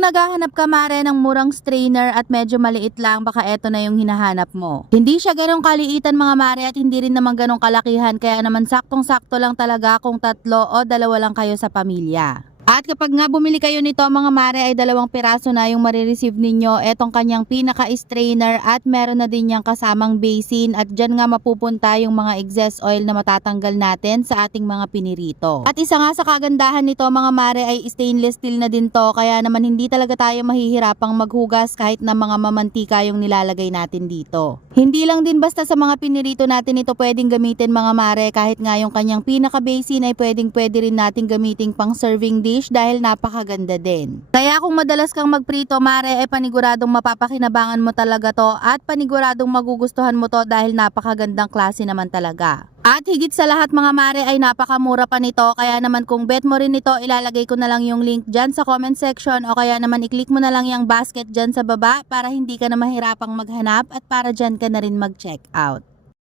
Kung naghahanap ka mare ng murang strainer at medyo maliit lang, baka eto na yung hinahanap mo. Hindi siya ganong kaliitan mga mare at hindi rin naman ganong kalakihan, kaya naman saktong-sakto lang talaga kung 3 o 2 lang kayo sa pamilya. At kapag nga bumili kayo nito mga mare ay 2 piraso na yung marireceive ninyo etong kanyang pinaka-strainer at meron na din niyang kasamang basin at dyan nga mapupunta yung mga excess oil na matatanggal natin sa ating mga pinirito. At isa nga sa kagandahan nito mga mare ay stainless steel na din to, kaya naman hindi talaga tayo mahihirapang maghugas kahit na mga mamantika yung nilalagay natin dito. Hindi lang din basta sa mga pinirito natin ito pwedeng gamitin mga mare, kahit nga yung kanyang pinaka-basin ay pwede rin natin gamitin pang serving dish dahil napakaganda din. Kaya kung madalas kang magprito mare ay paniguradong mapapakinabangan mo talaga to at paniguradong magugustuhan mo to dahil napakagandang klase naman talaga. At higit sa lahat mga mare ay napakamura pa nito, kaya naman kung bet mo rin ito ilalagay ko na lang yung link dyan sa comment section o kaya naman i-click mo na lang yung basket dyan sa baba para hindi ka na mahirapang maghanap at para dyan ka na rin mag-check out.